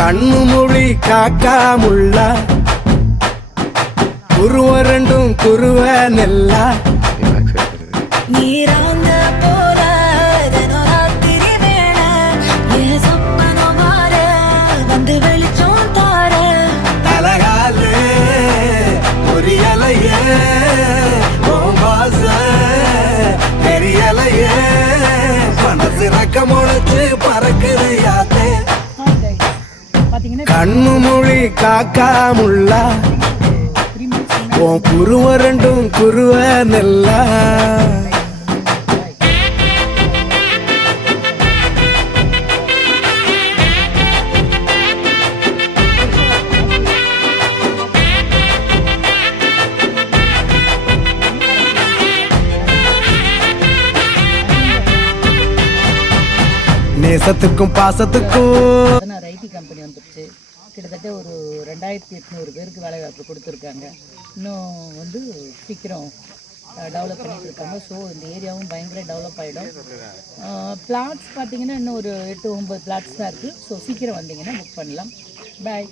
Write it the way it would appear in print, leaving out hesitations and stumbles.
கண்ணு மொழி காக்காமுள்ள குருவ ரெண்டும் குருவ நெல்லா நீராங்க போல ராத்திரி வேண என் சொப்பனோ மாற வந்து வெளிச்சம் தார தலகாலே பொரியலையே ஓம்பாச பெரியலையே மனசு ரக்க முளைச்சு பறக்குது யாத்தே கண்ணு மொழி காக்காமுள்ள உன் குருவ ரெண்டும் குருவ நெல்லா நேசத்துக்கும் பாசத்துக்கும் ஐடி கம்பெனி வந்துருச்சு. கிட்டத்தட்ட ஒரு 2800 பேருக்கு வேலை வாய்ப்பு கொடுத்துருக்காங்க. இன்னும் வந்து சீக்கிரம் டெவலப் பண்ணிட்டு இருக்காங்க. ஸோ இந்த ஏரியாவும் பயங்கர டெவலப் ஆகிடும். பிளாட்ஸ் பார்த்தீங்கன்னா இன்னும் ஒரு 8-9 பிளாட்ஸ் தான் இருக்குது. ஸோ சீக்கிரம் வந்தீங்கன்னா புக் பண்ணலாம். பாய்.